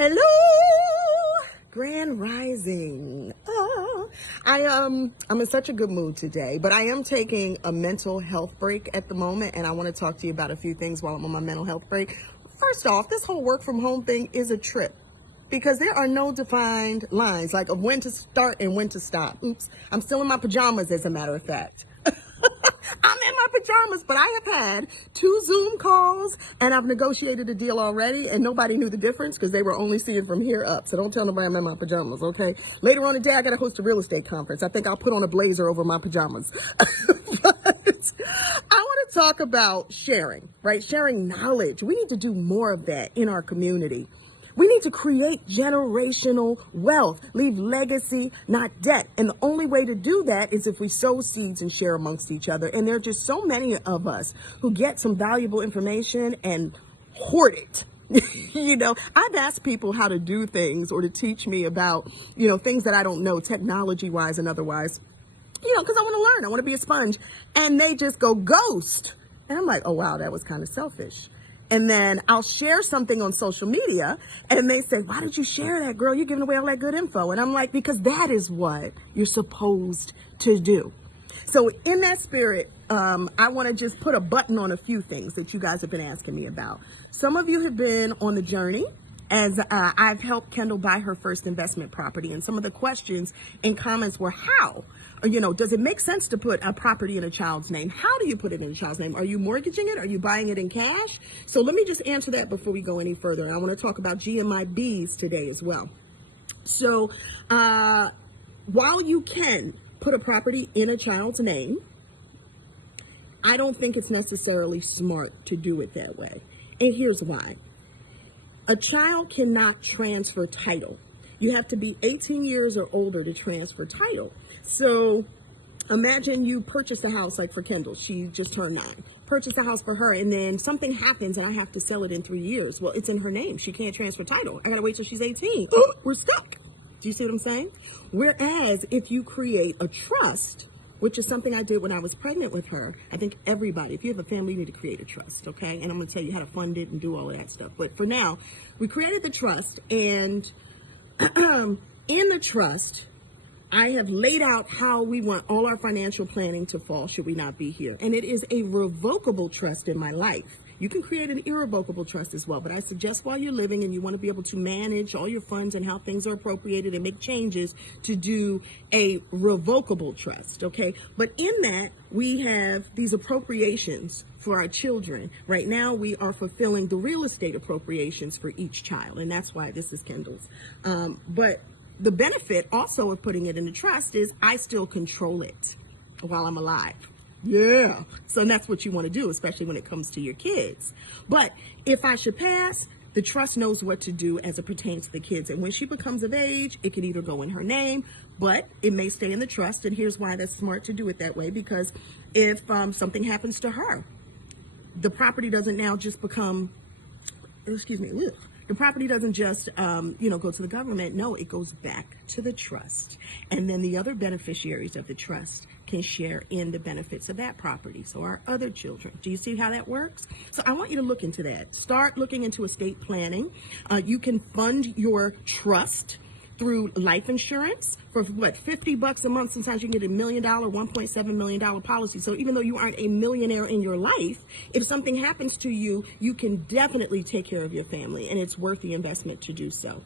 Hello, Grand Rising. I'm in such a good mood today, but I am taking a mental health break at the moment, and I want to talk to you about a few things while I'm on my mental health break. First off, this whole work from home thing is a trip because there are no defined lines like of when to start and when to stop. Oops, I'm still in my pajamas, as a matter of fact. I'm in my pajamas, but I have had 2 Zoom calls and I've negotiated a deal already, and nobody knew the difference because they were only seeing from here up. So don't tell nobody I'm in my pajamas, okay? Later on today, I got to host a real estate conference. I think I'll put on a blazer over my pajamas. But I want to talk about sharing, right? Sharing knowledge. We need to do more of that in our community. We need to create generational wealth, leave legacy, not debt. And the only way to do that is if we sow seeds and share amongst each other. And there are just so many of us who get some valuable information and hoard it. I've asked people how to do things or to teach me about, things that I don't know, technology wise and otherwise, because I want to learn. I want to be a sponge. And they just go ghost. And I'm like, oh, wow, that was kind of selfish. And then I'll share something on social media and they say, why did you share that, girl? You're giving away all that good info. And I'm like, because that is what you're supposed to do. So in that spirit, I want to just put a button on a few things that you guys have been asking me about. Some of you have been on the journey as I've helped Kendall buy her first investment property. And some of the questions and comments were how? Or, does it make sense to put a property in a child's name? How do you put it in a child's name? Are you mortgaging it? Are you buying it in cash? So let me just answer that before we go any further. I want to talk about GMIBs today as well. So while you can put a property in a child's name, I don't think it's necessarily smart to do it that way. And here's why. A child cannot transfer title. You have to be 18 years or older to transfer title. So imagine you purchase a house, like for Kendall, she just turned 9. Purchase a house for her, and then something happens and I have to sell it in 3 years. Well, it's in her name. She can't transfer title. I gotta wait till she's 18. We're stuck. Do you see what I'm saying? Whereas if you create a trust, which is something I did when I was pregnant with her. I think everybody, if you have a family, you need to create a trust, okay? And I'm gonna tell you how to fund it and do all of that stuff. But for now, we created the trust, and in the trust, I have laid out how we want all our financial planning to fall should we not be here. And it is a revocable trust in my life. You can create an irrevocable trust as well, but I suggest while you're living and you want to be able to manage all your funds and how things are appropriated and make changes, to do a revocable trust, okay? But in that, we have these appropriations for our children. Right now, we are fulfilling the real estate appropriations for each child, and that's why this is Kendall's. But the benefit also of putting it in a trust is I still control it while I'm alive. Yeah. So that's what you want to do, especially when it comes to your kids. But if I should pass, the trust knows what to do as it pertains to the kids. And when she becomes of age, it can either go in her name, but it may stay in the trust. And here's why that's smart to do it that way, because if something happens to her, the property doesn't now just become, the property doesn't just, go to the government. No, it goes back to the trust. And then the other beneficiaries of the trust can share in the benefits of that property. So our other children. Do you see how that works? So I want you to look into that. Start looking into estate planning. You can fund your trust through life insurance for $50 a month. Sometimes you can get $1 million, $1.7 million policy. So even though you aren't a millionaire in your life, if something happens to you, you can definitely take care of your family, and it's worth the investment to do so.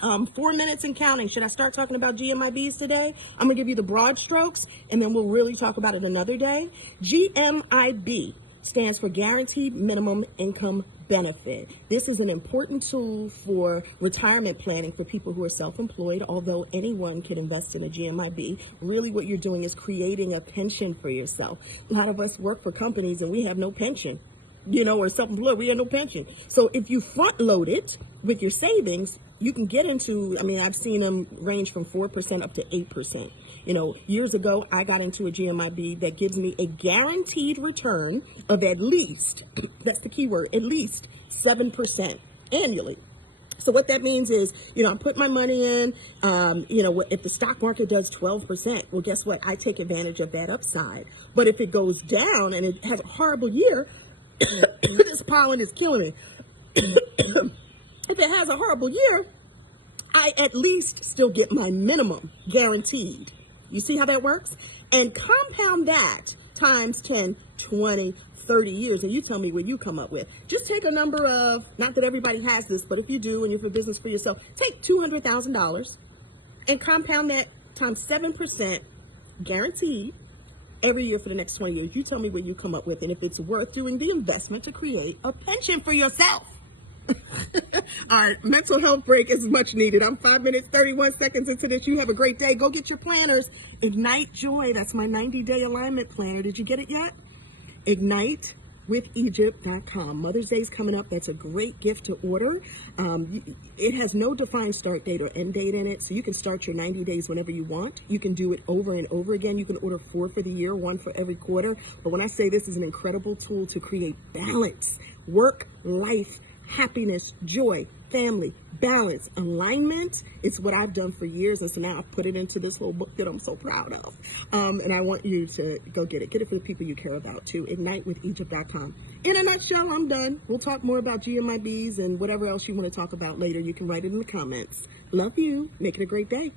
4 minutes and counting. Should I start talking about GMIBs today? I'm gonna give you the broad strokes, and then we'll really talk about it another day. GMIB stands for Guaranteed Minimum Income Benefit. This is an important tool for retirement planning for people who are self-employed, although anyone can invest in a GMIB. Really what you're doing is creating a pension for yourself. A lot of us work for companies and we have no pension. Or self-employed, we have no pension. So if you front load it with your savings, you can get into, I've seen them range from 4% up to 8%. Years ago, I got into a GMIB that gives me a guaranteed return of at least, that's the key word, at least 7% annually. So what that means is, I put my money in, if the stock market does 12%, well, guess what? I take advantage of that upside. But if it goes down and it has a horrible year, this pollen is killing me. If it has a horrible year, I at least still get my minimum guaranteed. You see how that works? And compound that times 10, 20, 30 years, and you tell me what you come up with. Just take a number of, not that everybody has this, but if you do and you're for business for yourself, take $200,000 and compound that times 7% guaranteed every year for the next 20 years. You tell me what you come up with and if it's worth doing the investment to create a pension for yourself. All right, mental health break is much needed. I'm 5 minutes, 31 seconds into this. You have a great day. Go get your planners. Ignite Joy. That's my 90-day alignment planner. Did you get it yet? IgniteWithEgypt.com. Mother's Day is coming up. That's a great gift to order. It has no defined start date or end date in it, so you can start your 90 days whenever you want. You can do it over and over again. You can order 4 for the year, 1 for every quarter. But when I say this is an incredible tool to create balance, work, life, happiness, joy, family, balance, alignment, it's what I've done for years. And so now I've put it into this little book that I'm so proud of. And I want you to go get it. Get it for the people you care about too. IgniteWithEgypt.com. In a nutshell, I'm done. We'll talk more about GMIBs and whatever else you want to talk about later. You can write it in the comments. Love you. Make it a great day.